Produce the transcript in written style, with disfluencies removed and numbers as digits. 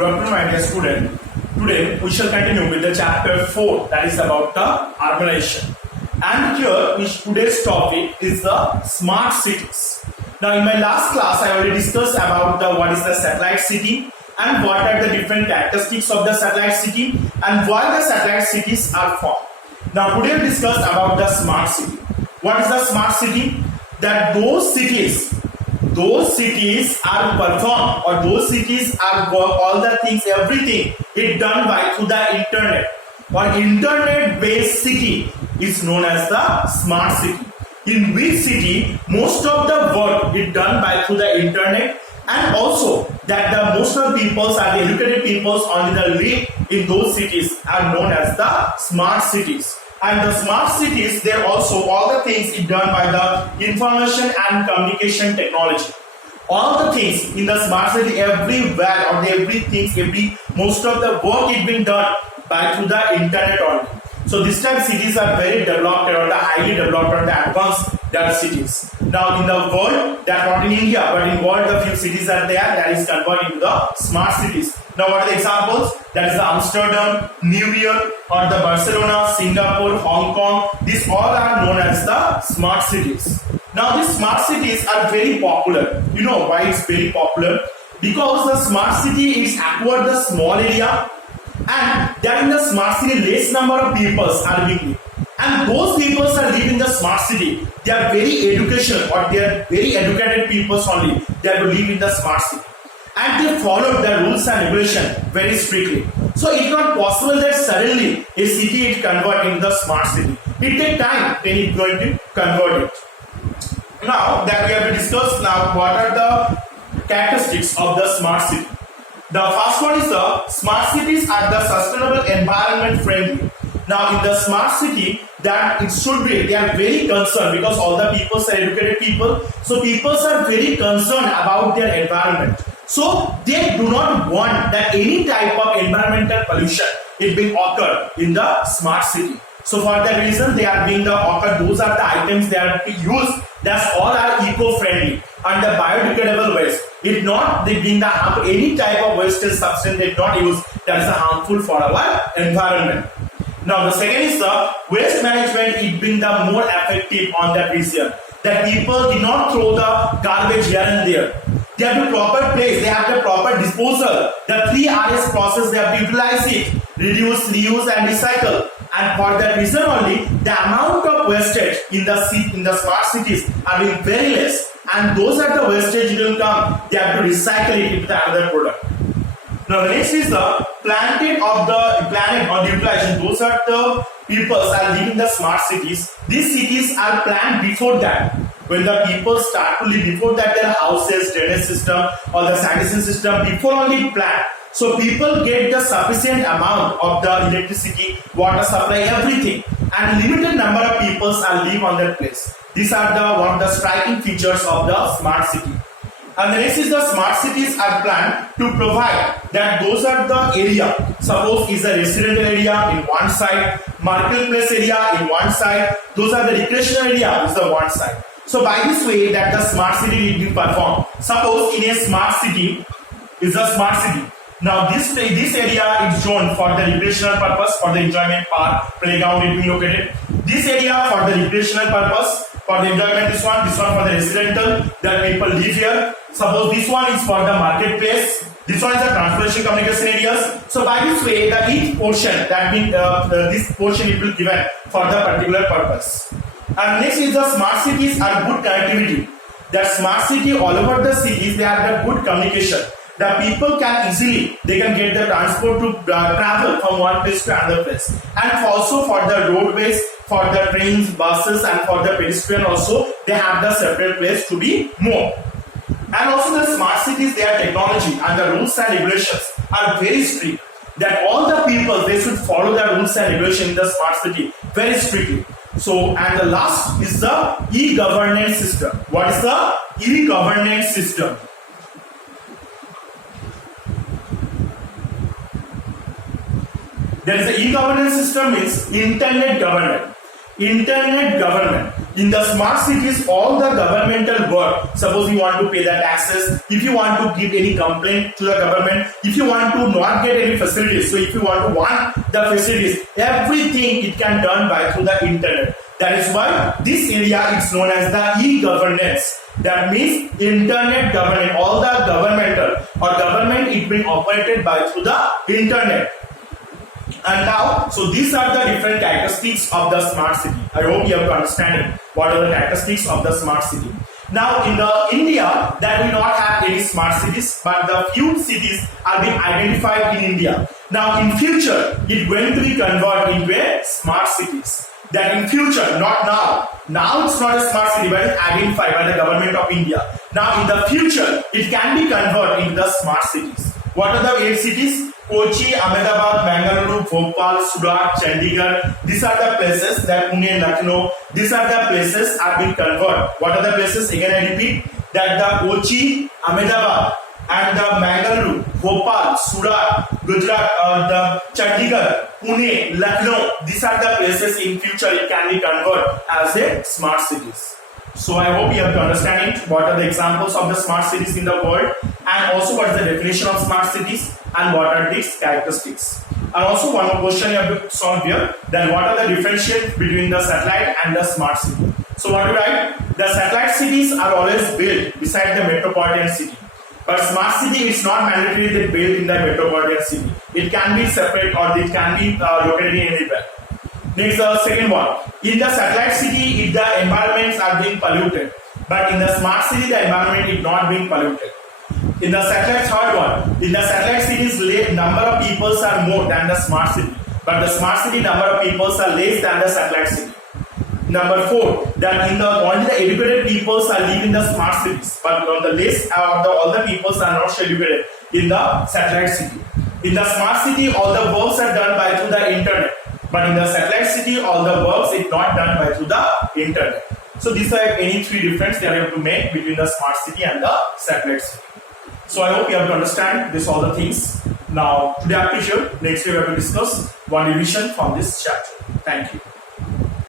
Good afternoon, my dear student. Today we shall continue with the chapter 4, that is about the urbanization. And here today's topic is the smart cities. Now in my last class I already discussed about what is the satellite city and what are the different characteristics of the satellite city and why the satellite cities are formed. Now today we discussed about the smart city. What is the smart city? That those cities are performed, or those cities are all the things, everything is done by through the internet, or internet based city is known as the smart city. In which city most of the work is done by through the internet, and also that the most of the peoples are the educated peoples only the live in those cities are known as the smart cities. And the smart cities, there also all the things is done by the information and communication technology. All the things in the smart city, everywhere or most of the work is being done by through the internet only. So this type cities are very developed or the highly developed or the advanced cities. Now in the world, they are not in India, but in world the few cities are there that is converted into the smart cities. Now what are the examples? That is the Amsterdam, New York, or the Barcelona, Singapore, Hong Kong. These all are known as the smart cities. Now these smart cities are very popular. You know why it's very popular? Because the smart city is acquired the small area, and that in the smart city less number of peoples are living. And those people are living in the smart city. They are very education or they are very educated peoples only. They are to live in the smart city. And they follow the rules and regulation very strictly. So it's not possible that suddenly a city is converted into the smart city. It takes time when it's going to convert it. Now that we have to discuss now what are the characteristics of the smart city. The first one is the smart cities are the sustainable environment friendly. Now in the smart city that it should be, they are very concerned because all the people are educated people. So people are very concerned about their environment. So they do not want that any type of environmental pollution is being occurred in the smart city. So for that reason they are being occurred. Those are the items they are to use. That's all are eco-friendly and the biodegradable waste. If not, they being the harmful, any type of wastage substance they not use that is harmful for our environment. Now the second is the waste management. It being the more effective on that region. That people do not throw the garbage here and there. They have the proper place. They have the proper disposal. The 3Rs process. They have to utilize it, reduce, reuse, and recycle. And for that reason only, the amount of wastage in the smart cities are being very less. And those are the wastage will come. They have to recycle it into the other product. Now the next is the planted of the planet or the utilization. Those are the people are living in the smart cities. These cities are planned before that. When the people start to live before that, their houses, drainage system or the sanitation system before only planned. So people get the sufficient amount of the electricity, water supply, everything, and limited number of people are live on that place. These are one of the striking features of the smart city. And the next is the smart cities are planned to provide that those are the area. Suppose is a residential area in one side, marketplace area in one side. Those are the recreational area is the one side. So by this way that the smart city will be performed. Suppose in a smart city is a smart city. Now this area is shown for the recreational purpose, for the enjoyment park, playground it will be located. This area for the recreational purpose, for the enjoyment this one for the residential that people live here. Suppose this one is for the marketplace. This one is the transportation communication areas. So by this way that each portion that means this portion it will given for the particular purpose. And next is the smart cities are good connectivity. That smart city all over the cities they have the good communication. The people can easily, they can get the transport to travel from one place to another place. And also for the roadways, for the trains, buses and for the pedestrian also, they have the separate place to be moved. And also the smart cities, their technology and the rules and regulations are very strict. That all the people, they should follow the rules and regulations in the smart city very strictly. So, and the last is the e-governance system. What is the e-governance system? There is a e-governance system means internet government. Internet government. In the smart cities, all the governmental work, suppose you want to pay the taxes, if you want to give any complaint to the government, if you want to not get any facilities, so if you want the facilities, everything it can done by through the internet. That is why this area is known as the e-governance. That means internet government, all the governmental or government it being operated by through the internet. And now, so these are the different characteristics of the smart city. I hope you have understanding what are the characteristics of the smart city. Now in the India, that we not have any smart cities, but the few cities are being identified in India. Now in future, it's going to be converted into a smart cities. That in future, not now. Now it's not a smart city, but it's identified by the government of India. Now in the future, it can be converted into the smart cities. What are the 8 cities? Kochi, Ahmedabad, Bangalore, Bhopal, Surat, Chandigarh. These are the places that Pune, Lucknow. These are the places are being converted. What are the places? Again, I repeat that the Kochi, Ahmedabad, and the Bangalore, Bhopal, Surat, Gujarat, the Chandigarh, Pune, Lucknow. These are the places in future it can be converted as a smart cities. So I hope you have to understand it. What are the examples of the smart cities in the world, and also what is the definition of smart cities and what are these characteristics. And also one more question you have to solve here. Then what are the differentiations between the satellite and the smart city? So what to write? The satellite cities are always built beside the metropolitan city. But smart city is not mandatory that built in the metropolitan city. It can be separate or it can be located in anywhere. Next, the second one. In the satellite city, if the environments are being polluted, but in the smart city, the environment is not being polluted. In the satellite third one, in the satellite cities, number of people are more than the smart city, but the smart city number of people are less than the satellite city. Number 4, that in the only the educated people are living in the smart cities, but on the list of all the people are not educated in the satellite city. In the smart city, all the works are done by through the internet, but in the satellite city, all the works is not done by through the internet. So these are any 3 difference that you have to make between the smart city and the satellite city. So I hope you have to understand this all the things. Now today I appreciate. Next we have to discuss one division from this chapter. Thank you.